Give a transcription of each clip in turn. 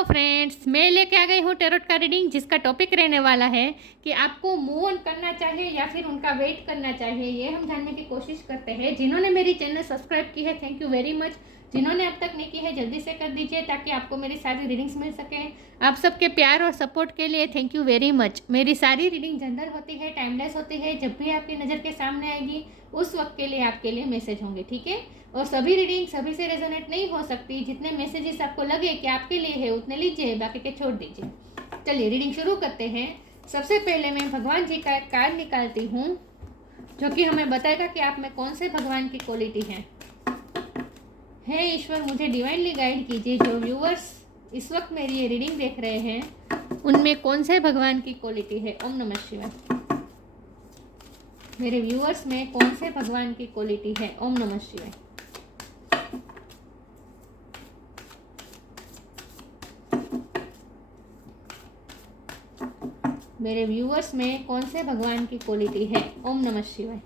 Hello friends, मैं लेके आ गई हूँ टैरोट का रीडिंग जिसका टॉपिक रहने वाला है कि आपको मूव ऑन करना चाहिए या फिर उनका वेट करना चाहिए। ये हम जानने की कोशिश करते हैं। जिन्होंने मेरी चैनल सब्सक्राइब की है, थैंक यू वेरी मच। जिन्होंने अब तक नहीं की है, जल्दी से कर दीजिए ताकि आपको मेरी सारी रीडिंग्स मिल सके। आप सबके प्यार और सपोर्ट के लिए थैंक यू वेरी मच। मेरी सारी रीडिंग जनरल होती है, टाइमलेस होती है। जब भी आपकी नज़र के सामने आएगी उस वक्त के लिए आपके लिए मैसेज होंगे, ठीक है। और सभी रीडिंग सभी से रेजोनेट नहीं हो सकती। जितने मैसेजेस आपको लगे कि आपके लिए है उतने लीजिए, बाकी के छोड़ दीजिए। चलिए रीडिंग शुरू करते हैं। सबसे पहले मैं भगवान जी का एक कार्ड निकालती हूँ जो कि हमें बताएगा कि आप में कौन से भगवान की क्वालिटी है। हे ईश्वर, मुझे डिवाइनली गाइड कीजिए। जो व्यूअर्स इस वक्त मेरी ये रीडिंग देख रहे हैं उनमें कौन से भगवान की क्वालिटी है। ओम नमः शिवाय। मेरे व्यूअर्स में कौन से भगवान की क्वालिटी है। ओम नमः शिवाय। मेरे व्यूअर्स में कौन से भगवान की क्वालिटी है। ओम नमः शिवाय।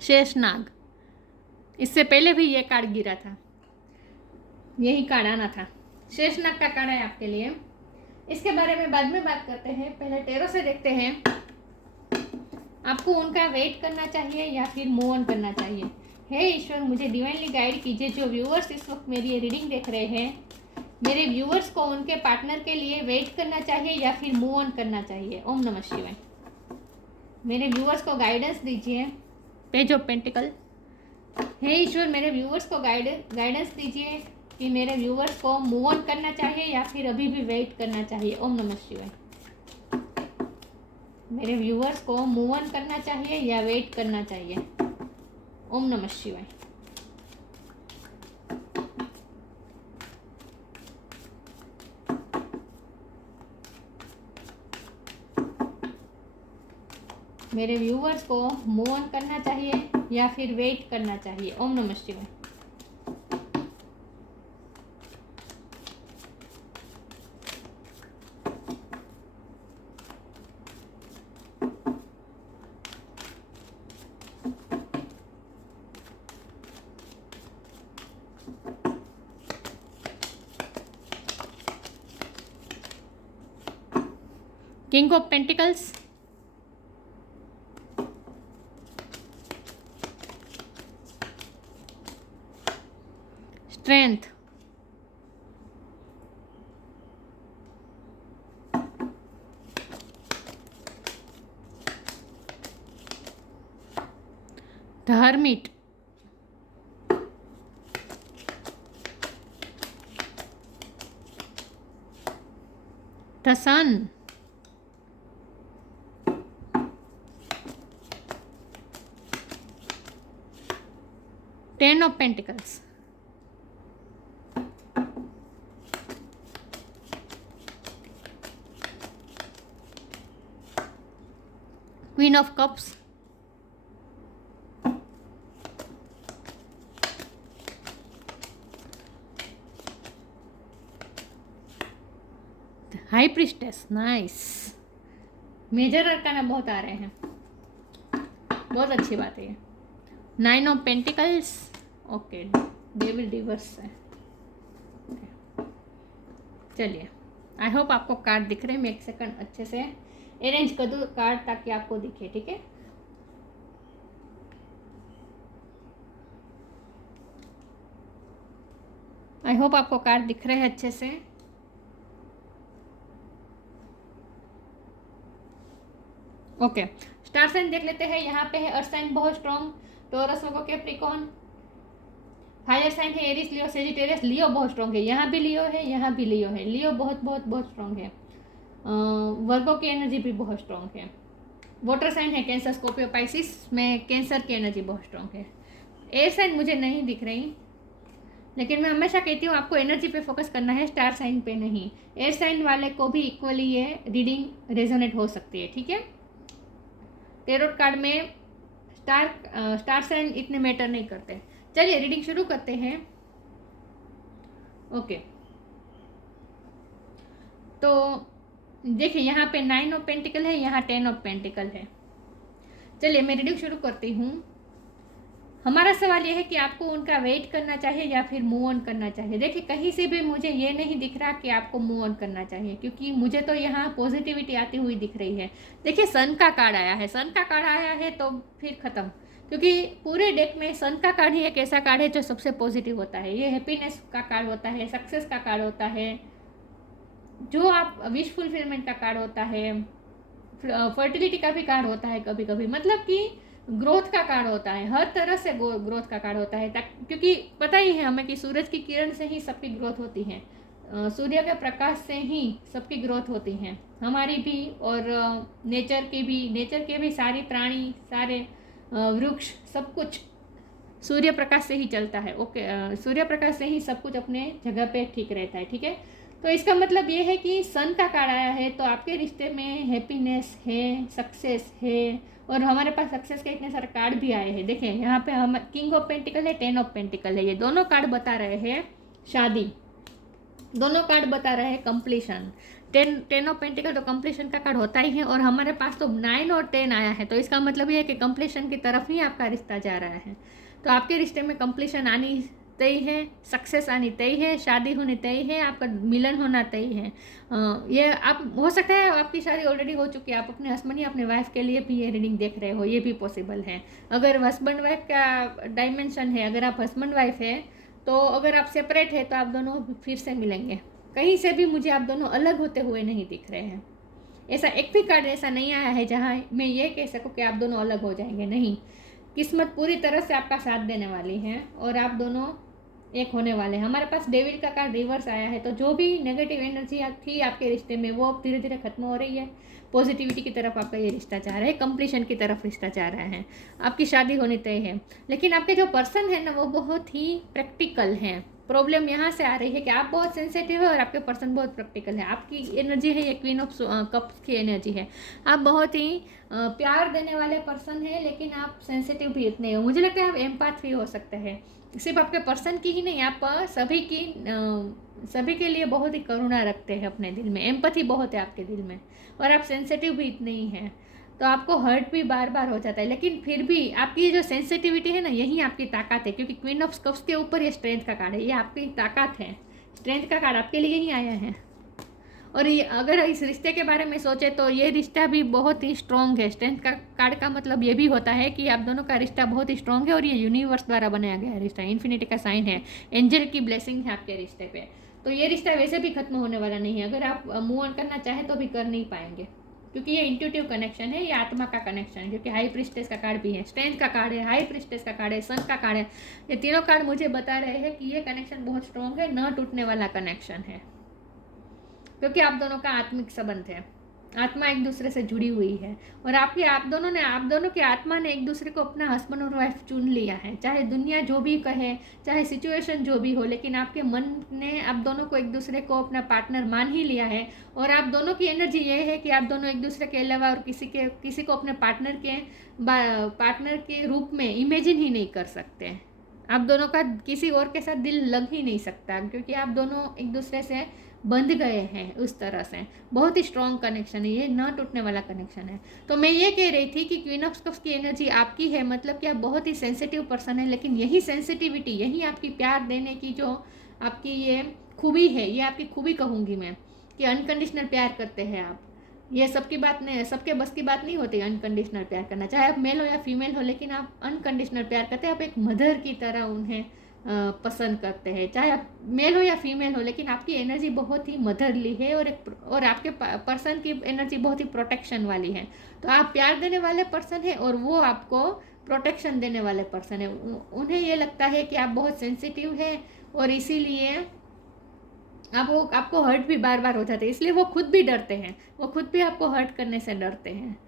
शेषनाग, इससे पहले भी ये कार्ड गिरा था, यही कार्ड आना था। शेषनाग का कार्ड है आपके लिए। इसके बारे में बाद में बात करते हैं। पहले टैरो से देखते हैं आपको उनका वेट करना चाहिए या फिर मूव ऑन करना चाहिए। हे ईश्वर, मुझे डिवाइनली गाइड कीजिए। जो व्यूअर्स इस वक्त मेरी ये रीडिंग देख रहे हैं, मेरे व्यूअर्स को उनके पार्टनर के लिए वेट करना चाहिए या फिर मूव ऑन करना चाहिए। ओम नमः शिवाय। मेरे व्यूअर्स को गाइडेंस दीजिए। Page of pentacles. हे ईश्वर, मेरे व्यूअर्स को गाइडेंस दीजिए कि मेरे व्यूअर्स को मूव ऑन करना चाहिए या फिर अभी भी वेट करना चाहिए। ओम नमः शिवाय। मेरे व्यूअर्स को मूव ऑन करना चाहिए या वेट करना चाहिए। ओम नमः शिवाय। मेरे व्यूअर्स को मूव ऑन करना चाहिए या फिर वेट करना चाहिए। ओम नमः शिवाय। King of pentacles, strength, the hermit, the sun, ten of pentacles, queen of cups, high priestess. Nice. Major arcana बहुत आ रहे हैं, बहुत अच्छी बात है ये। Nine of pentacles. Okay, devil reverse है। चलिए, आई होप आपको कार्ड दिख रहे हैं। मैं एक सेकंड अच्छे से अरेंज कर दूँ कार्ड ताकि आपको दिखे, ठीक है। आई होप आपको कार्ड दिख रहे हैं अच्छे से। ओके, स्टार साइन देख लेते हैं। यहाँ पे है अर्थ साइन बहुत strong, Taurus Virgo Capricorn. Fire sign है एरिस, लियो, सेजिटेरियस। लियो बहुत स्ट्रॉन्ग है, यहाँ भी लियो है, यहाँ भी लियो है। लियो बहुत बहुत बहुत स्ट्रॉन्ग है। वर्गो की एनर्जी भी बहुत स्ट्रॉन्ग है। वाटर साइन है कैंसर, स्कॉर्पियो, पाइसिस में कैंसर की एनर्जी बहुत स्ट्रॉन्ग है। एयर साइन मुझे नहीं दिख रही, लेकिन मैं हमेशा कहती हूँ आपको एनर्जी पे फोकस करना है, स्टार साइन पे नहीं। एयर साइन वाले को भी इक्वली ये रीडिंग रेजोनेट हो सकती है, ठीक है। टैरोट कार्ड में स्टार साइन इतने मैटर नहीं करते। चलिए रीडिंग शुरू करते हैं। ओके, तो देखिए यहाँ पे 9 ऑफ पेंटिकल है, यहाँ 10 ऑफ पेंटिकल है। चलिए मैं रीडिंग शुरू करती हूँ। हमारा सवाल यह है कि आपको उनका वेट करना चाहिए या फिर मूव ऑन करना चाहिए। देखिए कहीं से भी मुझे ये नहीं दिख रहा कि आपको मूव ऑन करना चाहिए, क्योंकि मुझे तो यहाँ पॉजिटिविटी आती हुई दिख रही है। देखिए सन का कार्ड आया है, सन का कार्ड आया है तो फिर ख़त्म, क्योंकि पूरे डेक में सन का कार्ड ही एक ऐसा कार्ड है जो सबसे पॉजिटिव होता है। ये हैप्पीनेस का कार्ड होता है, सक्सेस का कार्ड होता है, जो आप विश फुलफिलमेंट का कार्ड होता है, फर्टिलिटी का भी कार्ड होता है कभी कभी, मतलब कि ग्रोथ का कार्ड होता है, हर तरह से ग्रोथ का कार्ड होता है। क्योंकि पता ही है हमें कि सूरज की किरण से ही सबकी ग्रोथ होती है, सूर्य के प्रकाश से ही सबकी ग्रोथ होती है, हमारी भी और नेचर के भी सारे प्राणी, सारे वृक्ष, सब कुछ सूर्य प्रकाश से ही चलता है। ओके, सूर्य प्रकाश से ही सब कुछ अपने जगह पे ठीक रहता है। ठीक है, तो इसका मतलब ये है कि सन का कार्ड आया है तो आपके रिश्ते में हैप्पीनेस है, सक्सेस है, और हमारे पास सक्सेस के इतने सारे कार्ड भी आए हैं। देखें यहाँ पे हम किंग ऑफ पेंटिकल है, 10 ऑफ पेंटिकल है, ये दोनों कार्ड बता रहे हैं शादी, दोनों कार्ड बता रहे हैं कंप्लीशन। 10 ऑफ पेंटिकल तो कंप्लीशन का कार्ड होता ही है, और हमारे पास तो 9 और 10 आया है, तो इसका मतलब ये है कि कंप्लीशन की तरफ ही आपका रिश्ता जा रहा है। तो आपके रिश्ते में कंप्लीशन आनी तय है, सक्सेस आनी तय है, शादी होनी तय है, आपका मिलन होना तय है। ये आप हो सकता है आपकी शादी ऑलरेडी हो चुकी है, आप अपने हस्बैंड या अपने वाइफ के लिए भी ये रीडिंग देख रहे हो, ये भी पॉसिबल है। अगर हस्बैंड वाइफ का डायमेंशन है, अगर आप हस्बैंड वाइफ है तो अगर आप सेपरेट है तो आप दोनों फिर से मिलेंगे। कहीं से भी मुझे आप दोनों अलग होते हुए नहीं दिख रहे हैं। ऐसा एक भी कार्ड ऐसा नहीं आया है जहाँ मैं ये कह सकूँ कि आप दोनों अलग हो जाएंगे, नहीं। किस्मत पूरी तरह से आपका साथ देने वाली है और आप दोनों एक होने वाले हैं। हमारे पास डेविल का कार्ड रिवर्स आया है, तो जो भी नेगेटिव एनर्जी थी आपके रिश्ते में वो अब धीरे धीरे खत्म हो रही है। पॉजिटिविटी की तरफ आपका ये रिश्ता जा रहा है, कंप्लीशन की तरफ रिश्ता जा रहा है, आपकी शादी होनी तय है। लेकिन आपके जो पर्सन है ना वो बहुत ही प्रैक्टिकल हैं। प्रॉब्लम यहाँ से आ रही है कि आप बहुत सेंसिटिव है और आपके पर्सन बहुत प्रैक्टिकल है। आपकी एनर्जी है ये क्वीन ऑफ कप्स की एनर्जी है। आप बहुत ही प्यार देने वाले पर्सन है, लेकिन आप सेंसिटिव भी इतने हो। मुझे लगता है आप एम्पैथ भी हो सकते हैं, सिर्फ आपके पर्सन की ही नहीं, आप सभी के लिए बहुत ही करुणा रखते हैं अपने दिल में, एम्पैथी बहुत है आपके दिल में, और आप सेंसिटिव भी इतने ही हैं। तो आपको हर्ट भी बार बार हो जाता है, लेकिन फिर भी आपकी जो सेंसिटिविटी है ना यही आपकी ताकत है, क्योंकि क्वीन ऑफ कप्स के ऊपर ये स्ट्रेंथ का कार्ड है, ये आपकी ताकत है। स्ट्रेंथ का कार्ड आपके लिए ही आया है। और ये अगर इस रिश्ते के बारे में सोचे तो ये रिश्ता भी बहुत ही स्ट्रॉन्ग है। स्ट्रेंथ का कार्ड का मतलब ये भी होता है कि आप दोनों का रिश्ता बहुत ही स्ट्रॉन्ग है, और ये यूनिवर्स द्वारा बनाया गया रिश्ता, इन्फिनिटी का साइन है, एंजल की ब्लेसिंग है आपके रिश्ते पे। तो ये रिश्ता वैसे भी खत्म होने वाला नहीं है। अगर आप मूव ऑन करना चाहें तो भी कर नहीं पाएंगे, क्योंकि ये इंट्यूटिव कनेक्शन है, ये आत्मा का कनेक्शन है, क्योंकि हाई प्रिस्टेस का कार्ड भी है, स्ट्रेंथ का कार्ड है, हाई प्रिस्टेस का कार्ड है, सन का कार्ड है। ये तीनों कार्ड मुझे बता रहे हैं कि ये कनेक्शन बहुत स्ट्रॉन्ग है, न टूटने वाला कनेक्शन है, क्योंकि आप दोनों का आत्मिक संबंध है, आत्मा एक दूसरे से जुड़ी हुई है। और आप दोनों की आत्मा ने एक दूसरे को अपना हस्बैंड और वाइफ चुन लिया है। चाहे दुनिया जो भी कहे, चाहे सिचुएशन जो भी हो, लेकिन आपके मन ने आप दोनों को एक दूसरे को अपना पार्टनर मान ही लिया है। और आप दोनों की एनर्जी ये है कि आप दोनों एक दूसरे के अलावा और किसी को अपने पार्टनर के रूप में इमेजिन ही नहीं कर सकते। आप दोनों का किसी और के साथ दिल लग ही नहीं सकता, क्योंकि आप दोनों एक दूसरे से बंध गए हैं उस तरह से। बहुत ही स्ट्रॉन्ग कनेक्शन है, ये न टूटने वाला कनेक्शन है। तो मैं ये कह रही थी कि क्वीन ऑफ कप्स की एनर्जी आपकी है, मतलब कि आप बहुत ही सेंसिटिव पर्सन है, लेकिन यही सेंसिटिविटी, यही आपकी प्यार देने की जो आपकी ये खूबी है, ये आपकी खूबी कहूँगी मैं, कि अनकंडीशनल प्यार करते हैं आप। ये सबकी बात नहीं, सबके बस की बात नहीं होती अनकंडीशनल प्यार करना, चाहे आप मेल हो या फीमेल हो, लेकिन आप अनकंडीशनल प्यार करते हैं। आप एक मदर की तरह उन्हें पसंद करते हैं, चाहे आप मेल हो या फीमेल हो, लेकिन आपकी एनर्जी बहुत ही मदरली है, और आपके पर्सन की एनर्जी बहुत ही प्रोटेक्शन वाली है। तो आप प्यार देने वाले पर्सन है और वो आपको प्रोटेक्शन देने वाले पर्सन है। उन्हें ये लगता है कि आप बहुत सेंसिटिव है, और इसीलिए आपको हर्ट भी बार बार हो जाते हैं, इसलिए वो खुद भी डरते हैं, वो खुद भी आपको हर्ट करने से डरते हैं।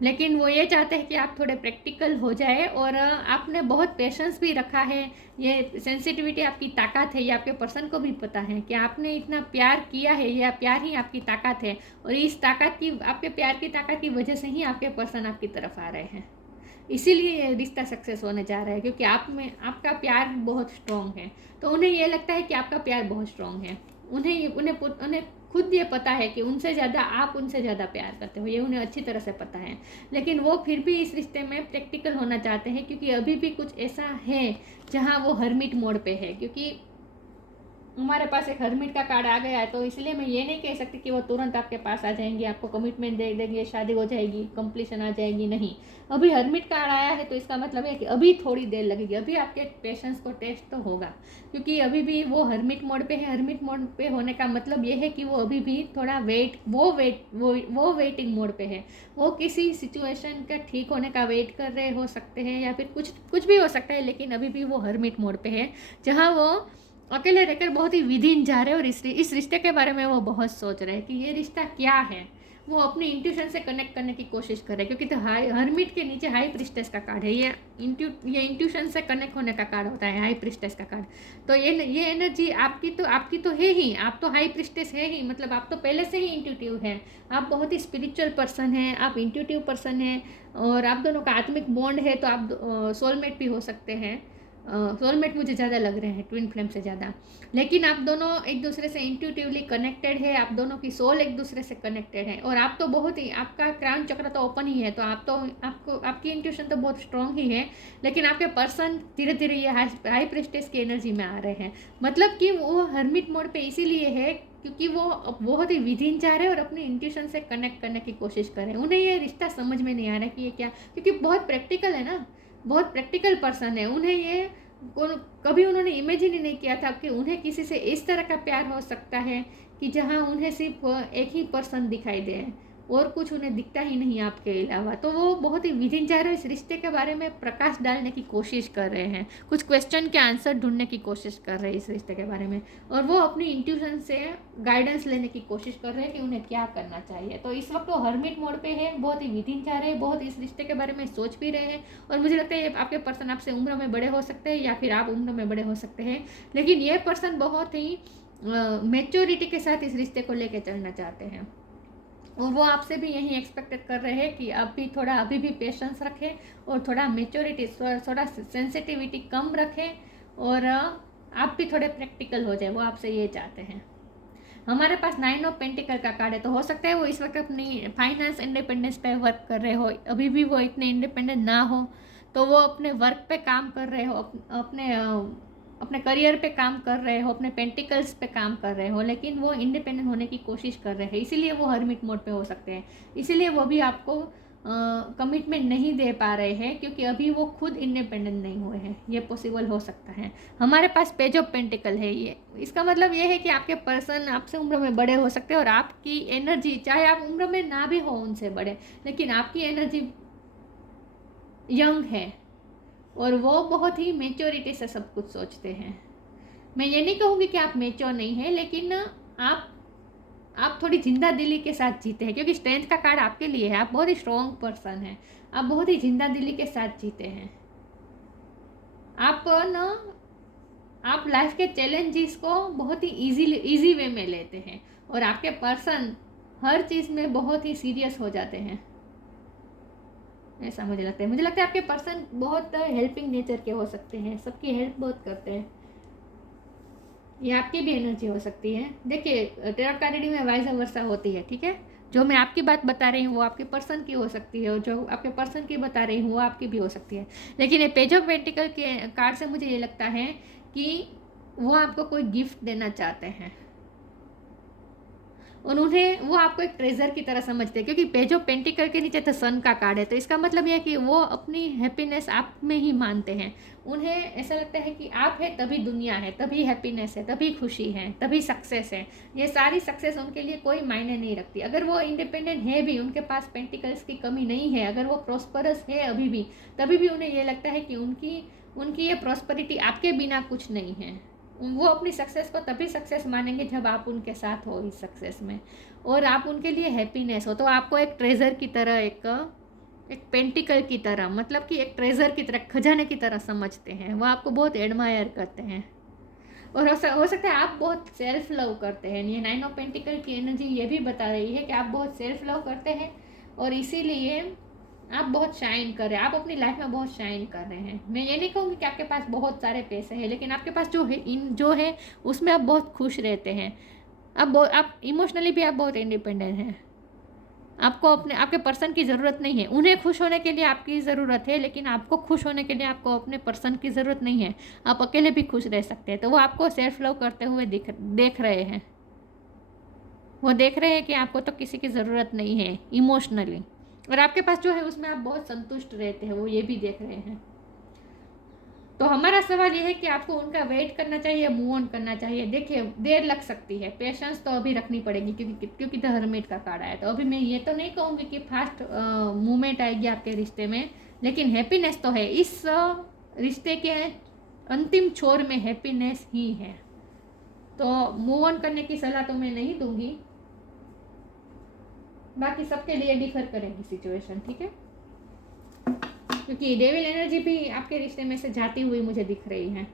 लेकिन वो ये चाहते हैं कि आप थोड़े प्रैक्टिकल हो जाए, और आपने बहुत पेशेंस भी रखा है। ये सेंसिटिविटी आपकी ताकत है, ये आपके पर्सन को भी पता है कि आपने इतना प्यार किया है, या प्यार ही आपकी ताकत है, और इस ताकत की, आपके प्यार की ताकत की वजह से ही आपके पर्सन आपकी तरफ आ रहे हैं। इसीलिए ये रिश्ता सक्सेस होने जा रहा है, क्योंकि आपका प्यार बहुत स्ट्रॉन्ग है। तो उन्हें ये लगता है कि आपका प्यार बहुत स्ट्रॉन्ग है, उन्हें खुद ये पता है कि उनसे ज़्यादा आप उनसे ज़्यादा प्यार करते हो, ये उन्हें अच्छी तरह से पता है। लेकिन वो फिर भी इस रिश्ते में प्रैक्टिकल होना चाहते हैं, क्योंकि अभी भी कुछ ऐसा है जहाँ वो हर्मिट मोड पे है। क्योंकि हमारे पास एक हर्मिट का कार्ड आ गया है, तो इसलिए मैं ये नहीं कह सकती कि वो तुरंत आपके पास आ जाएंगे, आपको कमिटमेंट दे देंगे, शादी हो जाएगी, कंप्लीशन आ जाएगी। नहीं, अभी हर्मिट कार्ड आया है तो इसका मतलब है कि अभी थोड़ी देर लगेगी, अभी आपके पेशेंस को टेस्ट तो होगा, क्योंकि अभी भी वो हर्मिट मोड पे है। हर्मिट मोड पे होने का मतलब ये है कि वो अभी भी थोड़ा वो वेटिंग मोड पे है। वो किसी सिचुएशन का ठीक होने का वेट कर रहे हो सकते हैं, या फिर कुछ भी हो सकता है, लेकिन अभी भी वो हर्मिट मोड पे है, जहाँ वो अकेले रहकर बहुत ही विधिन जा रहे हैं और इस रिश्ते के बारे में वो बहुत सोच रहे हैं कि ये रिश्ता क्या है। वो अपनी इंट्यूशन से कनेक्ट करने की कोशिश कर रहे हैं, क्योंकि तो हर्मिट के नीचे हाई प्रिस्टेस का कार्ड है। ये इंट्यूशन से कनेक्ट होने का कार्ड होता है, हाई प्रिस्टेस का कार्ड। तो ये एनर्जी आपकी तो है ही, आप तो हाई प्रिस्टेस है ही, मतलब आप तो पहले से ही इंट्यूटिव हैं। आप बहुत ही स्पिरिचुअल पर्सन हैं, आप इंट्यूटिव पर्सन हैं, और आप दोनों का आत्मिक बॉन्ड है, तो आप सोलमेट भी हो सकते हैं। सोलमेट मुझे ज़्यादा लग रहे हैं ट्विन फ्लेम से ज़्यादा। लेकिन आप दोनों एक दूसरे से इंट्यूटिवली कनेक्टेड है, आप दोनों की सोल एक दूसरे से कनेक्टेड है, और आप तो बहुत ही, आपका क्राउन चक्र तो ओपन ही है, तो आपकी इंट्यूशन तो बहुत स्ट्रॉन्ग ही है। लेकिन आपके पर्सन धीरे धीरे ये हाई प्रेस्टेस की एनर्जी में आ रहे हैं। मतलब कि वो हर्मिट मोड पे इसीलिए है क्योंकि वो बहुत ही विधिन जा रहे हैं और अपने इंट्यूशन से कनेक्ट करने की कोशिश कर रहे हैं। उन्हें ये रिश्ता समझ में नहीं आ रहा कि ये क्या, क्योंकि बहुत प्रैक्टिकल है ना, बहुत प्रैक्टिकल पर्सन है। उन्हें ये कभी उन्होंने इमेजिन ही नहीं किया था कि उन्हें किसी से इस तरह का प्यार हो सकता है कि जहाँ उन्हें सिर्फ एक ही पर्सन दिखाई दे और कुछ उन्हें दिखता ही नहीं आपके अलावा। तो वो बहुत ही विधिन जा रहे हैं, इस रिश्ते के बारे में प्रकाश डालने की कोशिश कर रहे हैं, कुछ क्वेश्चन के आंसर ढूंढने की कोशिश कर रहे हैं इस रिश्ते के बारे में, और वो अपनी इंट्यूशन से गाइडेंस लेने की कोशिश कर रहे हैं कि उन्हें क्या करना चाहिए। तो इस वक्त वो हर्मिट मोड पे है, बहुत ही विधिन जा रहे हैं, बहुत इस रिश्ते के बारे में सोच भी रहे हैं। और मुझे लगता है आपके पर्सन आपसे उम्र में बड़े हो सकते हैं, या फिर आप उम्र में बड़े हो सकते हैं, लेकिन ये पर्सन बहुत ही मैच्योरिटी के साथ इस रिश्ते को लेकर चलना चाहते हैं। और वो आपसे भी यही एक्सपेक्टेड कर रहे हैं कि अभी भी पेशेंस रखें, और थोड़ा मेच्योरिटी, थोड़ा सेंसिटिविटी कम रखें, और आप भी थोड़े प्रैक्टिकल हो जाए, वो आपसे ये चाहते हैं। हमारे पास 9 ऑफ पेंटिकल का कार्ड है, तो हो सकता है वो इस वक्त अपनी फाइनेंस इंडिपेंडेंस पे वर्क कर रहे हो, अभी भी वो इतने इंडिपेंडेंट ना हो, तो वो अपने वर्क पे काम कर रहे हो, अपने करियर पे काम कर रहे हो, अपने पेंटिकल्स पे काम कर रहे हो, लेकिन वो इंडिपेंडेंट होने की कोशिश कर रहे हैं, इसीलिए वो हर्मिट मोड पे हो सकते हैं। इसीलिए वो भी आपको कमिटमेंट नहीं दे पा रहे हैं, क्योंकि अभी वो खुद इंडिपेंडेंट नहीं हुए हैं। ये पॉसिबल हो सकता है। हमारे पास पेज ऑफ पेंटिकल है, ये इसका मतलब ये है कि आपके पर्सन आपसे उम्र में बड़े हो सकते हैं, और आपकी एनर्जी, चाहे आप उम्र में ना भी हो उनसे बड़े, लेकिन आपकी एनर्जी यंग है, और वो बहुत ही मेच्योरिटी से सब कुछ सोचते हैं। मैं ये नहीं कहूँगी कि आप मेच्योर नहीं हैं, लेकिन आप थोड़ी जिंदा दिली के साथ जीते हैं, क्योंकि स्ट्रेंथ का कार्ड आपके लिए है। आप बहुत ही स्ट्रॉन्ग पर्सन हैं, आप बहुत ही जिंदा दिली के साथ जीते हैं। आप लाइफ के चैलेंजेस को बहुत ही इजी वे में लेते हैं, और आपके पर्सन हर चीज़ में बहुत ही सीरियस हो जाते हैं, ऐसा मुझे लगता है। आपके पर्सन बहुत हेल्पिंग नेचर के हो सकते हैं, सबकी हेल्प बहुत करते हैं। ये आपकी भी एनर्जी हो सकती है। देखिए, टेरॉट कार्ड रीडिंग में वाइस वर्सा होती है, ठीक है। जो मैं आपकी बात बता रही हूँ वो आपके पर्सन की हो सकती है, और जो आपके पर्सन की बता रही हूँ वो आपकी भी हो सकती है। लेकिन ये पेज ऑफ पेंटिकल के कार्ड से मुझे ये लगता है कि वो आपको कोई गिफ्ट देना चाहते हैं, और वो आपको एक ट्रेजर की तरह समझते हैं, क्योंकि पेज ऑफ पेंटिकल के नीचे तो सन का कार्ड है, तो इसका मतलब यह है कि वो अपनी हैप्पीनेस आप में ही मानते हैं। उन्हें ऐसा लगता है कि आप है तभी दुनिया है, तभी हैप्पीनेस है, तभी खुशी है, तभी सक्सेस है। ये सारी सक्सेस उनके लिए कोई मायने नहीं रखती। अगर वो इंडिपेंडेंट है भी, उनके पास पेंटिकल्स की कमी नहीं है, अगर वो प्रॉस्परस है अभी भी, तभी भी उन्हें ये लगता है कि उनकी ये प्रॉस्परिटी आपके बिना कुछ नहीं है। वो अपनी सक्सेस को तभी सक्सेस मानेंगे जब आप उनके साथ हो इस सक्सेस में, और आप उनके लिए हैप्पीनेस हो। तो आपको एक ट्रेजर की तरह, एक पेंटिकल की तरह, मतलब कि एक ट्रेजर की तरह, खजाने की तरह समझते हैं। वो आपको बहुत एडमायर करते हैं, और हो सकता है आप बहुत सेल्फ लव करते हैं। ये 9 ऑफ पेंटिकल की एनर्जी ये भी बता रही है कि आप बहुत सेल्फ लव करते हैं, और इसीलिए आप बहुत शाइन कर रहे हैं, आप अपनी लाइफ में बहुत शाइन कर रहे हैं। मैं ये नहीं कहूँगी कि आपके पास बहुत सारे पैसे हैं, लेकिन आपके पास जो है उसमें आप बहुत खुश रहते हैं। आप इमोशनली भी आप बहुत इंडिपेंडेंट हैं। आपको अपने आपके पर्सन की ज़रूरत नहीं है। उन्हें खुश होने के लिए आपकी ज़रूरत है, लेकिन आपको खुश होने के लिए आपको अपने पर्सन की ज़रूरत नहीं है। आप अकेले भी खुश रह सकते हैं। तो वो आपको सेल्फ लव करते हुए देख रहे हैं। वो देख रहे हैं कि आपको तो किसी की ज़रूरत नहीं है इमोशनली, और आपके पास जो है उसमें आप बहुत संतुष्ट रहते हैं। वो ये भी देख रहे हैं। तो हमारा सवाल ये है कि आपको उनका वेट करना चाहिए, मूव ऑन करना चाहिए। देखिए, देर लग सकती है, पेशेंस तो अभी रखनी पड़ेगी, क्योंकि द हर्मिट का कार्ड आया। तो अभी मैं ये तो नहीं कहूँगी कि फास्ट मूवमेंट आएगी आपके रिश्ते में, लेकिन हैप्पीनेस तो है। इस रिश्ते के अंतिम छोर में हैप्पीनेस ही है। तो मूव ऑन करने की सलाह तो मैं नहीं दूंगी, बाकी सबके लिए डिफर करेगी सिचुएशन, ठीक है। क्योंकि डेविल एनर्जी भी आपके रिश्ते में से जाती हुई मुझे दिख रही है,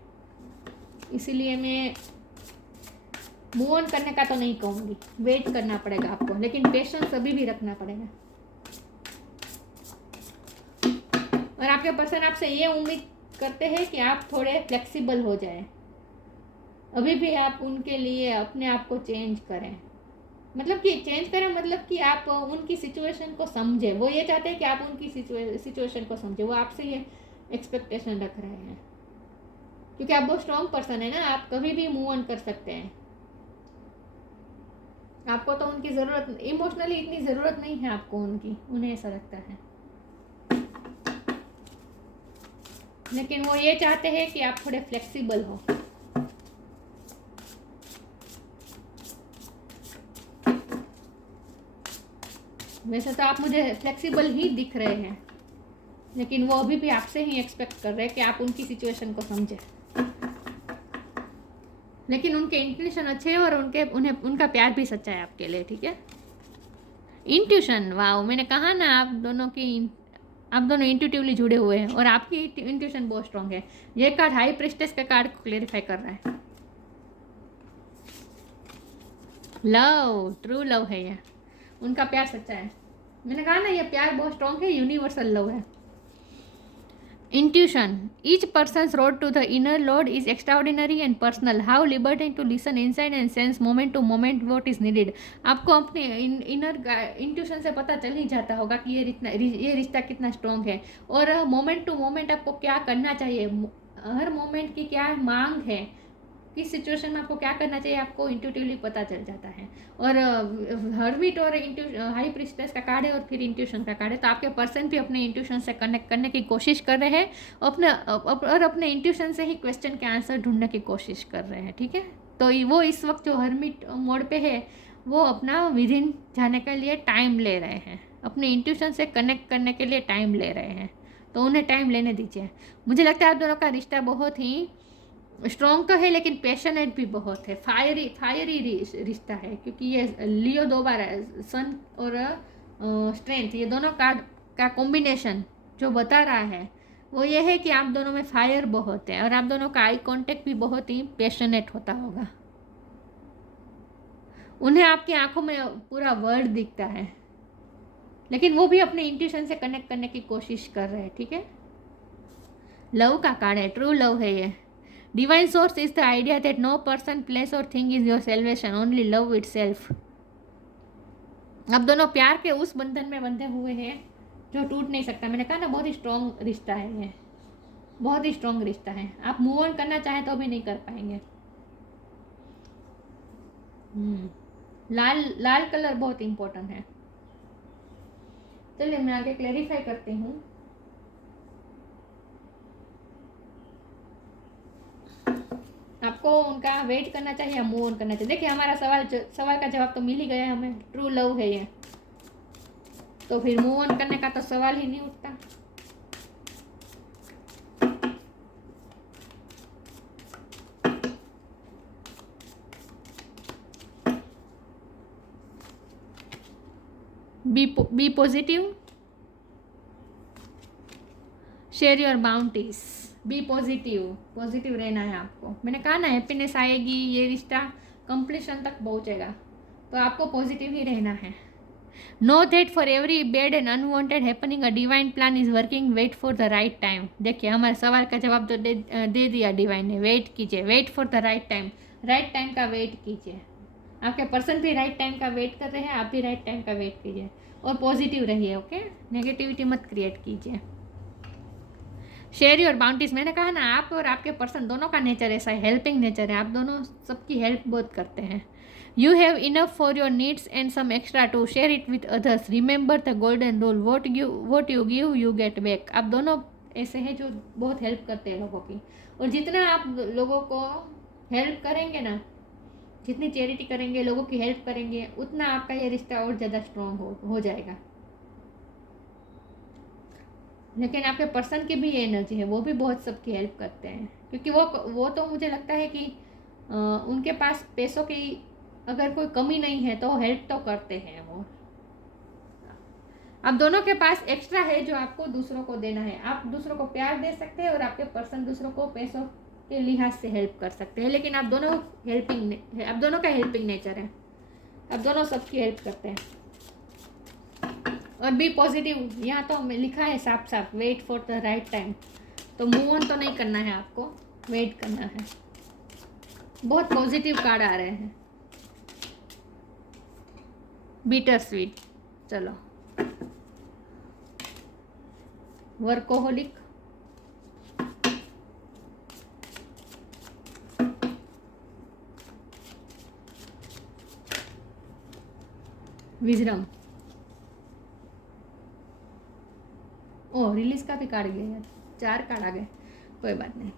इसीलिए मैं मूव ऑन करने का तो नहीं कहूँगी। वेट करना पड़ेगा आपको, लेकिन पेशेंस अभी भी रखना पड़ेगा। और आपके पर्सन आपसे ये उम्मीद करते हैं कि आप थोड़े फ्लेक्सिबल हो जाए। अभी भी आप उनके लिए अपने आप को चेंज करें, मतलब कि चेंज करें, मतलब कि आप उनकी सिचुएशन को समझें। वो ये चाहते हैं कि आप उनकी सिचुएशन को समझें। वो आपसे ये एक्सपेक्टेशन रख रहे हैं, क्योंकि आप बहुत स्ट्रॉन्ग पर्सन है ना। आप कभी भी मूव ऑन कर सकते हैं। आपको तो उनकी ज़रूरत, इमोशनली इतनी ज़रूरत नहीं है आपको उनकी, उन्हें ऐसा लगता है। लेकिन वो ये चाहते हैं कि आप थोड़े फ्लेक्सिबल हो। वैसे तो आप मुझे फ्लेक्सिबल ही दिख रहे हैं, लेकिन वो अभी भी आपसे ही एक्सपेक्ट कर रहे हैं कि आप उनकी सिचुएशन को समझें। लेकिन उनके इंट्यूशन अच्छे हैं, और उनका प्यार भी सच्चा है आपके लिए, ठीक है। इंट्यूशन, वाह, मैंने कहा ना, आप दोनों इंट्यूटिवली जुड़े हुए हैं, और आपकी इंट्यूशन बहुत स्ट्रांग है। ये कार्ड हाई प्रिस्टेस के कार्ड को क्लेरिफाई कर रहा है। लव, ट्रू लव है ये, उनका प्यार सच्चा है। मैंने कहा ना, ये प्यार बहुत स्ट्रांग है, यूनिवर्सल लव है। Intuition. Each person's road to the inner Lord is extraordinary and personal. Have liberty to listen inside and sense moment to moment what is needed. आपको अपने इनर इंट्यूशन से पता चल ही जाता होगा कि ये रिश्ता कितना स्ट्रॉन्ग है, और मोमेंट टू मोमेंट आपको क्या करना चाहिए, हर मोमेंट की क्या मांग है, किस सिचुएशन में आपको क्या करना चाहिए, आपको इंट्यूटिवली पता चल जाता है। और हर्मिट और हाई प्रिस्टेस का कार्ड है, और फिर इंट्यूशन का कार्ड है। तो आपके पर्सन भी अपने इंट्यूशन से कनेक्ट करने की कोशिश कर रहे हैं, अपने इंट्यूशन से ही क्वेश्चन के आंसर ढूंढने की कोशिश कर रहे हैं, ठीक है। तो वो इस वक्त जो हर्मिट मोड पे है, वो अपना विदिन जाने के लिए टाइम ले रहे हैं, अपने इंट्यूशन से कनेक्ट करने के लिए टाइम ले रहे हैं। तो उन्हें टाइम लेने दीजिए। मुझे लगता है आप दोनों का रिश्ता बहुत ही स्ट्रॉन्ग तो है, लेकिन पैशनेट भी बहुत है। फायरी रिश्ता है, क्योंकि ये लियो 2 बार है, सन और स्ट्रेंथ, ये दोनों कार्ड का कॉम्बिनेशन जो बता रहा है वो ये है कि आप दोनों में फायर बहुत है, और आप दोनों का आई कांटेक्ट भी बहुत ही पैशनेट होता होगा। उन्हें आपकी आंखों में पूरा वर्ड दिखता है, लेकिन वो भी अपने इंट्यूशन से कनेक्ट करने की कोशिश कर रहे हैं, ठीक है। लव का कार्ड है, ट्रू लव है ये। Divine source is the idea that no person, place or thing is your salvation, only love itself. अब दोनों प्यार के उस बंधन में बंधे हुए हैं जो टूट नहीं सकता। मैंने कहा ना, बहुत ही स्ट्रॉन्ग रिश्ता है ये, बहुत ही स्ट्रॉन्ग रिश्ता है। आप मूव ऑन करना चाहें तो भी नहीं कर पाएंगे। लाल कलर बहुत इंपॉर्टेंट है। चलिए मैं आगे क्लैरिफाई करती हूँ। आपको उनका वेट करना चाहिए या मूव ऑन करना चाहिए। देखिए, हमारा सवाल का जवाब तो मिल ही गया हमें, ट्रू लव है ये। तो फिर मूव ऑन करने का तो सवाल ही नहीं उठता। Be positive, share your bounties, be positive रहना है आपको। मैंने कहा ना, हैप्पीनेस आएगी, ये रिश्ता कंप्लीशन तक पहुंचेगा, तो आपको पॉजिटिव ही रहना है। Know that for every bad and unwanted happening a divine plan is working, wait for the right time. देखिए, हमारे सवाल का जवाब तो दे दिया डिवाइन ने। वेट कीजिए, wait for the right time, right time का वेट कीजिए। आपके पर्सन भी राइट टाइम का वेट कर रहे हैं, आप भी राइट टाइम का वेट कीजिए और पॉजिटिव रहिए। ओके, नेगेटिविटी मत क्रिएट कीजिए। शेयर योर बाउंड्रीज, मैंने कहा ना, आप और आपके पर्सन दोनों का नेचर ऐसा है, हेल्पिंग नेचर है, आप दोनों सबकी हेल्प बहुत करते हैं। You have enough for your needs and some extra to share it with others, remember the golden rule, what you give you get back. आप दोनों ऐसे हैं जो बहुत हेल्प करते हैं लोगों की, और जितना आप लोगों को हेल्प करेंगे ना, जितनी चैरिटी करेंगे, लोगों की हेल्प करेंगे, उतना आपका ये रिश्ता और ज़्यादा स्ट्रॉन्ग हो जाएगा। लेकिन आपके पर्सन की भी ये एनर्जी है, वो भी बहुत सबकी हेल्प करते हैं, क्योंकि वो तो मुझे लगता है कि उनके पास पैसों की अगर कोई कमी नहीं है तो हेल्प तो करते हैं वो। अब दोनों के पास एक्स्ट्रा है जो आपको दूसरों को देना है। आप दूसरों को प्यार दे सकते हैं और आपके पर्सन दूसरों को पैसों के लिहाज से हेल्प कर सकते हैं, लेकिन आप दोनों का हेल्पिंग नेचर है, आप दोनों सबकी हेल्प करते हैं। और बी पॉजिटिव, यहाँ तो लिखा है साफ साफ, wait for the right time. तो मूव ऑन तो नहीं करना है आपको, वेट करना है। बहुत पॉजिटिव कार्ड आ रहे हैं, बिटर स्वीट। चलो, वर्कोहोलिक, विजडम। ओह, रिलीज का भी कार्ड गया यार, 4 कार्ड आ गए, कोई बात नहीं।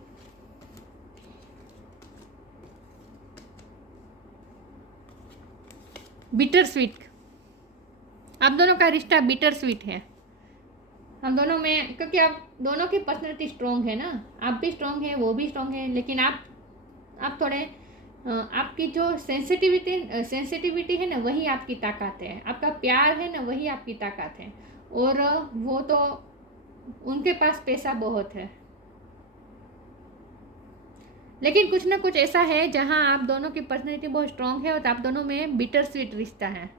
बिटर स्वीट, आप दोनों का रिश्ता बिटर स्वीट है। हम दोनों में, क्योंकि आप दोनों की पर्सनैलिटी स्ट्रॉन्ग है ना, आप भी स्ट्रॉन्ग है, वो भी स्ट्रॉन्ग है, लेकिन आप थोड़े आपकी जो सेंसिटिविटी है ना, वही आपकी ताकत है। आपका प्यार है ना, वही आपकी ताकत है। और वो तो उनके पास पैसा बहुत है, लेकिन कुछ ना कुछ ऐसा है जहां आप दोनों की पर्सनैलिटी बहुत स्ट्रॉन्ग है और आप दोनों में बिटर स्वीट रिश्ता है।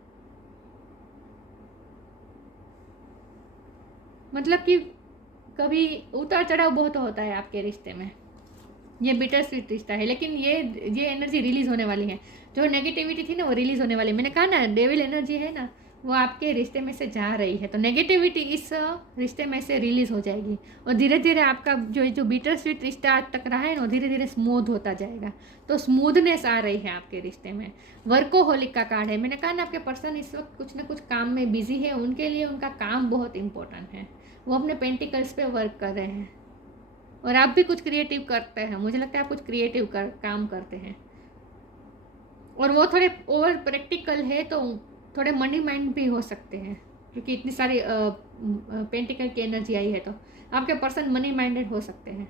मतलब कि कभी उतार चढ़ाव बहुत होता है आपके रिश्ते में, ये बिटर स्वीट रिश्ता है। लेकिन ये एनर्जी रिलीज होने वाली है, जो नेगेटिविटी थी ना वो रिलीज होने वाली है। मैंने कहा ना, डेविल एनर्जी है ना, वो आपके रिश्ते में से जा रही है, तो नेगेटिविटी इस रिश्ते में से रिलीज हो जाएगी और धीरे धीरे आपका जो बिटर स्वीट रिश्ता आज तक रहा है ना, वो धीरे धीरे स्मूथ होता जाएगा। तो स्मूथनेस आ रही है आपके रिश्ते में। वर्कोहोलिक का कार्ड है, मैंने कहा ना, आपके पर्सन इस वक्त कुछ ना कुछ काम में बिजी है, उनके लिए उनका काम बहुत इंपॉर्टेंट है, वो अपने पेंटिकल्स पे वर्क कर रहे हैं और आप भी कुछ क्रिएटिव करते हैं। मुझे लगता है आप कुछ क्रिएटिव काम करते हैं और वो थोड़े ओवर प्रैक्टिकल है, तो थोड़े मनी माइंड भी हो सकते हैं, क्योंकि इतनी सारी पेंटिकल की एनर्जी आई है, तो आपके पर्सन मनी माइंडेड हो सकते हैं।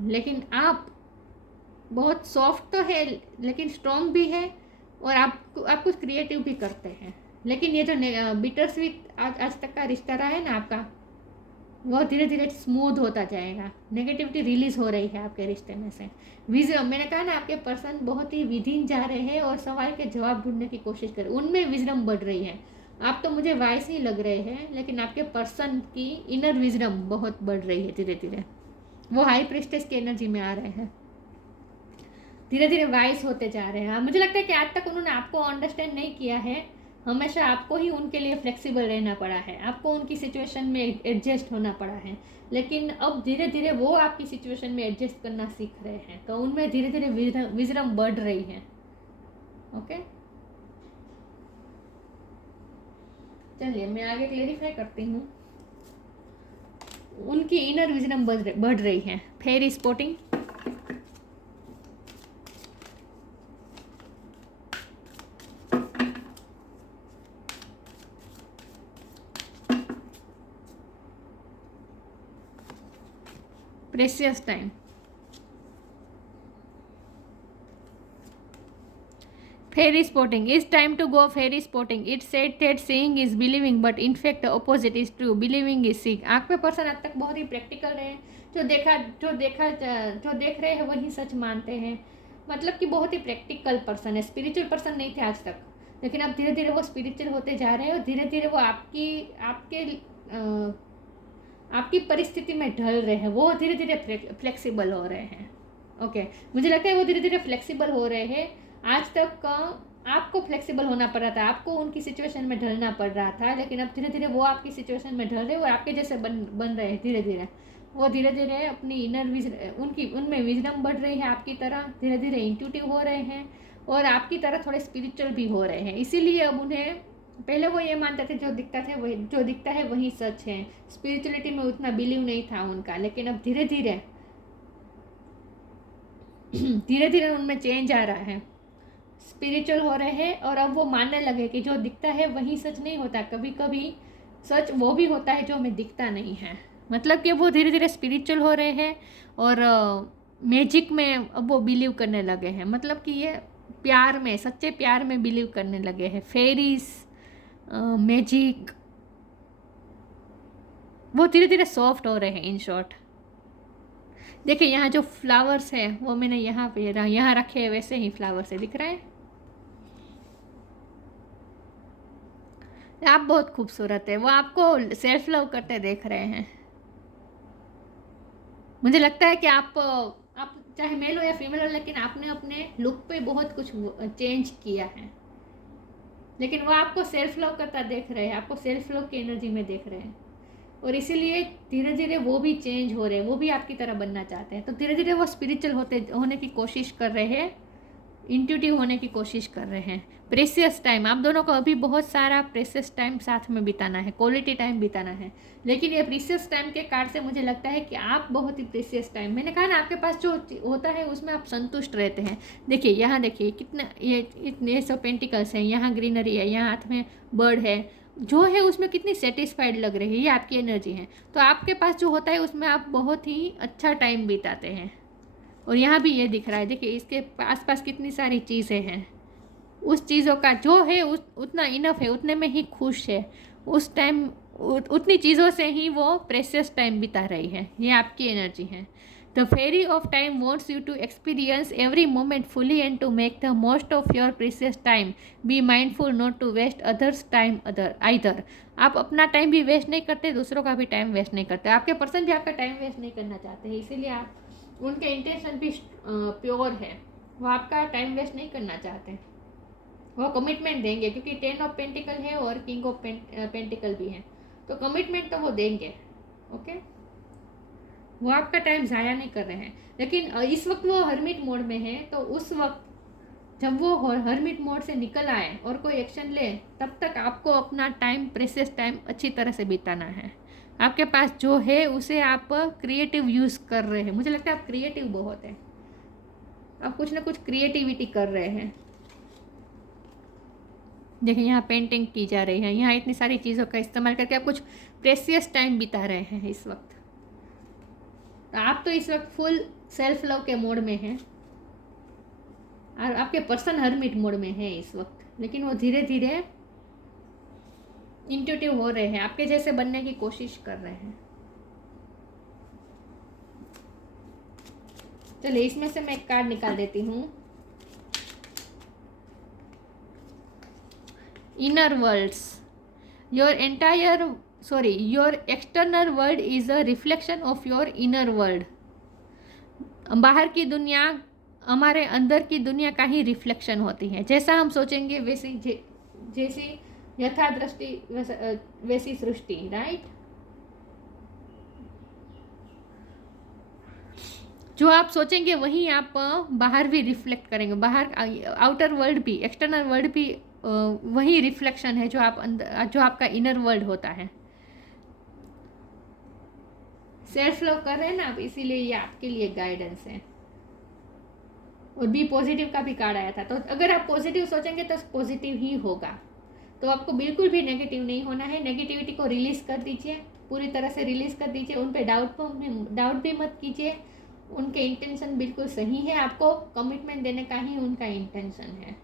लेकिन आप बहुत सॉफ्ट तो है, लेकिन स्ट्रॉन्ग भी है, और आप कुछ क्रिएटिव भी करते हैं। लेकिन ये जो बिटर स्वीट आज तक का रिश्ता रहा है ना आपका, वो धीरे धीरे स्मूथ होता जाएगा। नेगेटिविटी रिलीज हो रही है आपके रिश्ते में से। विजडम, मैंने कहा ना, आपके पर्सन बहुत ही विधिन जा रहे हैं और सवाल के जवाब ढूंढने की कोशिश कर, उनमें विजडम बढ़ रही है। आप तो मुझे वाइस ही लग रहे हैं, लेकिन आपके पर्सन की इनर विजडम बहुत बढ़ रही है धीरे धीरे। वो हाई प्रिस्टेस की एनर्जी में आ रहे हैं, धीरे धीरे वाइस होते जा रहे हैं। मुझे लगता है कि आज तक उन्होंने आपको अंडरस्टैंड नहीं किया है, हमेशा आपको ही उनके लिए फ्लेक्सिबल रहना पड़ा है, आपको उनकी सिचुएशन में एडजस्ट होना पड़ा है। लेकिन अब धीरे धीरे वो आपकी सिचुएशन में एडजस्ट करना सीख रहे हैं, तो उनमें धीरे धीरे विजडम बढ़ रही है। ओके, चलिए मैं आगे क्लेरिफाई करती हूँ। उनकी इनर विजडम बढ़ रही है। फेरी spotting, precious time, fairy spotting, it's time to go fairy spotting, it said that seeing is believing but in fact the opposite is true, believing is seeing। आपके पर्सन आज तक बहुत ही प्रैक्टिकल रहे हैं, जो देख रहे हैं वही सच मानते हैं। मतलब कि बहुत ही प्रैक्टिकल पर्सन है, स्पिरिचुअल पर्सन नहीं थे आज तक, लेकिन अब धीरे धीरे वो स्पिरिचुअल होते जा रहे हैं और धीरे धीरे वो आपकी परिस्थिति में ढल रहे हैं, वो धीरे धीरे फ्लेक्सिबल हो रहे हैं। ओके, मुझे लगता है वो धीरे धीरे फ्लेक्सिबल हो रहे हैं आज तक आपको फ्लेक्सिबल होना पड़ रहा था, आपको उनकी सिचुएशन में ढलना पड़ रहा था, लेकिन अब धीरे धीरे वो आपकी सिचुएशन में ढल रहे और आपके जैसे बन रहे हैं। धीरे धीरे वो धीरे धीरे अपनी उनकी उनमें विजडम बढ़ रही है आपकी तरह, धीरे धीरे इंट्यूटिव हो रहे हैं और आपकी तरह थोड़े स्पिरिचुअल भी हो रहे हैं। इसीलिए अब उन्हें, पहले वो ये मानते थे जो दिखता है वही सच है, स्पिरिचुअलिटी में उतना बिलीव नहीं था उनका, लेकिन अब धीरे धीरे धीरे धीरे उनमें चेंज आ रहा है, स्पिरिचुअल हो रहे हैं और अब वो मानने लगे कि जो दिखता है वही सच नहीं होता, कभी कभी सच वो भी होता है जो हमें दिखता नहीं है। मतलब कि वो धीरे धीरे स्पिरिचुअल हो रहे हैं और मैजिक में अब वो बिलीव करने लगे हैं। मतलब कि ये प्यार में, सच्चे प्यार में बिलीव करने लगे हैं। फेरीज, मैजिक, वो धीरे धीरे सॉफ्ट हो रहे हैं। इन शॉर्ट देखिए, यहाँ जो फ्लावर्स है वो मैंने यहाँ पे यहाँ रखे हैं, वैसे ही फ्लावर्स है, दिख रहा है। आप बहुत खूबसूरत है, वो आपको सेल्फ लव करते देख रहे हैं। मुझे लगता है कि आप चाहे मेल हो या फीमेल हो, लेकिन आपने अपने लुक पे बहुत कुछ चेंज किया है, लेकिन वो आपको सेल्फ लव करता देख रहे हैं, आपको सेल्फ लव की एनर्जी में देख रहे हैं और इसीलिए धीरे धीरे वो भी चेंज हो रहे हैं, वो भी आपकी तरह बनना चाहते हैं। तो धीरे धीरे वो स्पिरिचुअल होने की कोशिश कर रहे हैं, इंट्यूटिव होने की कोशिश कर रहे हैं। प्रेशियस टाइम, आप दोनों को अभी बहुत सारा प्रेशियस टाइम साथ में बिताना है, क्वालिटी टाइम बिताना है, लेकिन ये प्रेशियस टाइम के कार्ड से मुझे लगता है कि आप बहुत ही प्रेशियस टाइम, मैंने कहा ना, आपके पास जो होता है उसमें आप संतुष्ट रहते हैं। देखिए यहाँ, देखिए कितना ये इतने सब पेंटिकल्स हैं, यहाँ ग्रीनरी है, यहाँ हाथ में बर्ड है, जो है उसमें कितनी सेटिस्फाइड लग रही है, ये आपकी एनर्जी है। तो आपके पास जो होता है उसमें आप बहुत ही अच्छा टाइम बिताते हैं। और यहाँ भी ये दिख रहा है, देखिए इसके आसपास कितनी सारी चीज़ें हैं, उस चीज़ों का जो है उतना इनफ है, उतने में ही खुश है, उस टाइम उतनी चीज़ों से ही वो प्रेशियस टाइम बिता रही है। ये आपकी एनर्जी है। The fairy of time wants you to experience every moment fully and to make the most of your precious time. Be mindful not to waste others time either. आप अपना time भी waste नहीं करते, दूसरों का भी time waste नहीं करते, आपके पर्सन भी आपका टाइम वेस्ट नहीं करना चाहते हैं, इसीलिए आप उनके इंटेंशन भी प्योर है, वो आपका टाइम वेस्ट नहीं करना चाहते, वो कमिटमेंट देंगे, क्योंकि 10 ऑफ पेंटिकल है और किंग ऑफ पेंटिकल भी है, तो कमिटमेंट तो वो देंगे। ओके, वो आपका टाइम ज़ाया नहीं कर रहे हैं। लेकिन इस वक्त वो हर्मिट मोड में है, तो उस वक्त जब वो हर्मिट मोड से निकल आए और कोई एक्शन ले, तब तक आपको अपना टाइम, प्रेशियस टाइम अच्छी तरह से बिताना है। आपके पास जो है उसे आप क्रिएटिव यूज़ कर रहे हैं। मुझे लगता है आप क्रिएटिव बहुत है, आप कुछ ना कुछ क्रिएटिविटी कर रहे हैं। देखिए यहाँ पेंटिंग की जा रही है, यहाँ इतनी सारी चीज़ों का इस्तेमाल करके आप कुछ प्रेशियस टाइम बिता रहे हैं इस वक्त। तो आप तो इस वक्त फुल सेल्फ लव के मोड में हैं और आपके पर्सन हर्मिट मोड में है इस वक्त, लेकिन वो धीरे धीरे इंट्यूटिव हो रहे हैं, आपके जैसे बनने की कोशिश कर रहे हैं। चलिए इसमें से मैं एक कार्ड निकाल देती हूँ। Inner worlds, your external world is a reflection of your inner world. बाहर की दुनिया हमारे अंदर की दुनिया का ही रिफ्लेक्शन होती है, जैसा हम सोचेंगे जैसी यथा दृष्टि वैसी सृष्टि, राइट। जो आप सोचेंगे वही आप बाहर भी रिफ्लेक्ट करेंगे, बाहर आउटर वर्ल्ड भी, एक्सटर्नल वर्ल्ड भी वही रिफ्लेक्शन है जो आप अंदर, जो आपका इनर वर्ल्ड होता है। सेल्फ लव कर रहे हैं ना आप, इसीलिए ये आपके लिए गाइडेंस है। और बी पॉजिटिव का भी कार्ड आया था, तो अगर आप पॉजिटिव सोचेंगे तो पॉजिटिव ही होगा। तो आपको बिल्कुल भी नेगेटिव नहीं होना है, नेगेटिविटी को रिलीज कर दीजिए, पूरी तरह से रिलीज कर दीजिए, उन पर डाउट भी मत कीजिए। उनके इंटेंशन बिल्कुल सही है, आपको कमिटमेंट देने का ही उनका इंटेंशन है,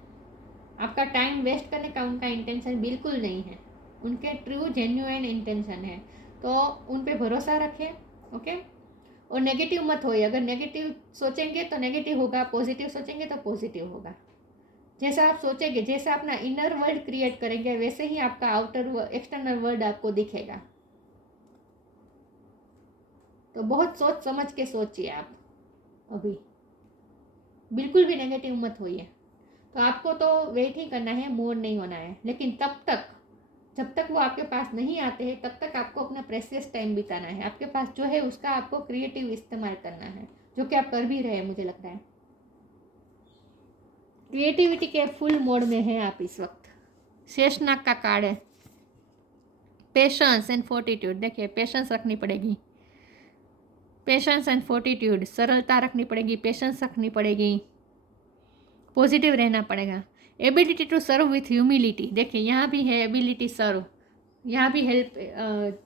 आपका टाइम वेस्ट करने का उनका इंटेंशन बिल्कुल नहीं है, उनके ट्रू जेन्युइन इंटेंशन है। तो उन पर भरोसा रखें। ओके, और नेगेटिव मत होइए, अगर नेगेटिव सोचेंगे तो नेगेटिव होगा, पॉजिटिव सोचेंगे तो पॉजिटिव होगा। जैसा आप सोचेंगे, जैसा अपना इनर वर्ल्ड क्रिएट करेंगे, वैसे ही आपका एक्सटर्नल वर्ल्ड आपको दिखेगा। तो बहुत सोच समझ के सोचिए आप, अभी बिल्कुल भी नेगेटिव मत होइए। तो आपको तो वेट ही करना है, मूव नहीं होना है। लेकिन तब तक, जब तक वो आपके पास नहीं आते हैं, तब तक आपको अपना प्रेशियस टाइम बिताना है। आपके पास जो है उसका आपको क्रिएटिव इस्तेमाल करना है, जो कि आप कर भी रहे हैं मुझे लगता है। क्रिएटिविटी के फुल मोड में है आप इस वक्त। शेषनाग का कार्ड है, पेशेंस एंड फोर्टिट्यूड। देखिए, पेशेंस रखनी पड़ेगी, पेशेंस एंड फोर्टिट्यूड, सरलता रखनी पड़ेगी, पेशेंस रखनी पड़ेगी, पॉजिटिव रहना पड़ेगा। Ability to serve with humility. देखिए, यहाँ भी है एबिलिटी सर्व, यहाँ भी हेल्प,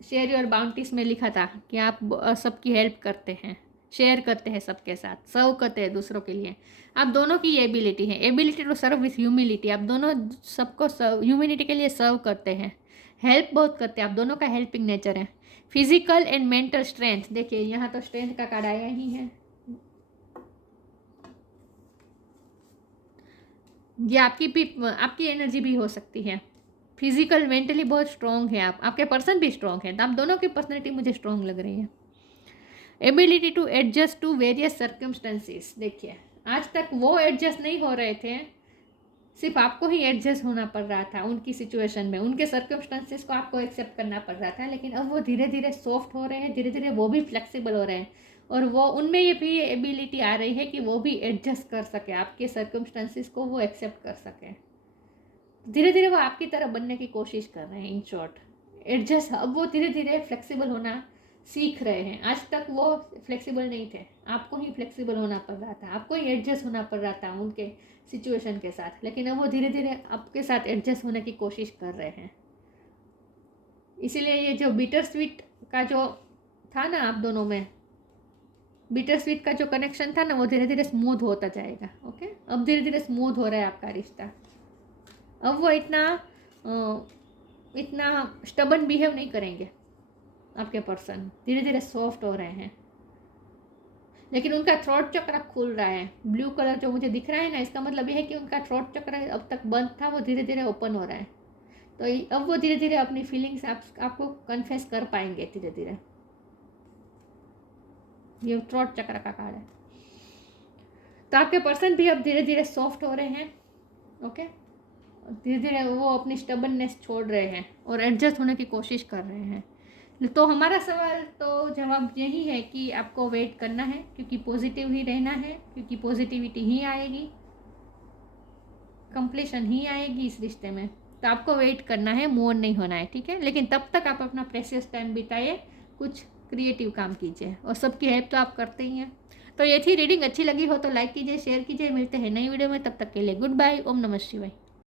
शेयर योर बाउंटीज में लिखा था कि आप सबकी हेल्प करते हैं, शेयर करते हैं सबके साथ, सर्व करते हैं दूसरों के लिए। आप दोनों की ये एबिलिटी है, ability to serve with humility. आप दोनों सबको ह्यूमिलिटी के लिए सर्व करते हैं, हेल्प बहुत करते हैं, आप दोनों का हेल्पिंग नेचर है। Physical and mental strength. देखिए, यहाँ तो स्ट्रेंथ का कार्ड आया ही है। ये आपकी एनर्जी भी हो सकती है। फिजिकल मेंटली बहुत स्ट्रॉन्ग है आप, आपके पर्सन भी स्ट्रॉन्ग है, तो आप दोनों की पर्सनैलिटी मुझे स्ट्रॉन्ग लग रही है। Ability to adjust to various circumstances. देखिए, आज तक वो एडजस्ट नहीं हो रहे थे, सिर्फ आपको ही एडजस्ट होना पड़ रहा था उनकी सिचुएशन में, उनके सर्कमस्टेंसेस को आपको एक्सेप्ट करना पड़ रहा था। लेकिन अब वो धीरे धीरे सॉफ्ट हो रहे हैं, धीरे धीरे वो भी फ्लेक्सिबल हो रहे हैं, और वो उनमें ये भी एबिलिटी आ रही है कि वो भी एडजस्ट कर सके, आपके सर्कमस्टेंसेस को वो एक्सेप्ट कर सके। धीरे धीरे वो आपकी तरह बनने की कोशिश कर रहे हैं। इन शॉर्ट, एडजस्ट, अब वो धीरे धीरे फ्लेक्सिबल होना सीख रहे हैं। आज तक वो फ्लेक्सिबल नहीं थे, आपको ही फ्लेक्सिबल होना पड़ रहा था, आपको ही एडजस्ट होना पड़ रहा था उनके सिचुएशन के साथ। लेकिन अब वो धीरे धीरे आपके साथ एडजस्ट होने की कोशिश कर रहे हैं। इसीलिए ये जो बिटर स्वीट का जो था ना आप दोनों में, बिटर स्वीट का जो कनेक्शन था ना, वो धीरे धीरे स्मूथ होता जाएगा। ओके, अब धीरे धीरे स्मूथ हो रहा है आपका रिश्ता। अब वो इतना स्टबन बिहेव नहीं करेंगे आपके पर्सन, धीरे धीरे सॉफ्ट हो रहे हैं। लेकिन उनका थ्रोट चक्र खुल रहा है, ब्लू कलर जो मुझे दिख रहा है ना, इसका मतलब ये है कि उनका थ्रोट चक्र अब तक बंद था, वो धीरे धीरे ओपन हो रहा है। तो अब वो धीरे धीरे अपनी फीलिंग्स आपको कन्फेस कर पाएंगे धीरे धीरे। ये थ्रोट चक्र का कार्ड है। तो आपके पर्सन भी अब धीरे धीरे सॉफ्ट हो रहे हैं। ओके, धीरे धीरे वो अपनी स्टबननेस छोड़ रहे हैं और एडजस्ट होने की कोशिश कर रहे हैं। तो हमारा सवाल तो जवाब यही है कि आपको वेट करना है, क्योंकि पॉजिटिव ही रहना है, क्योंकि पॉजिटिविटी ही आएगी, कंप्लीशन ही आएगी इस रिश्ते में। तो आपको वेट करना है, मूव नहीं होना है, ठीक है। लेकिन तब तक आप अपना प्रेशियस टाइम बिताइए, कुछ क्रिएटिव काम कीजिए, और सबकी हेल्प तो आप करते ही हैं। तो ये थी रीडिंग। अच्छी लगी हो तो लाइक कीजिए, शेयर कीजिए। मिलते हैं नई वीडियो में, तब तक के लिए गुड बाय। ओम नमः शिवाय।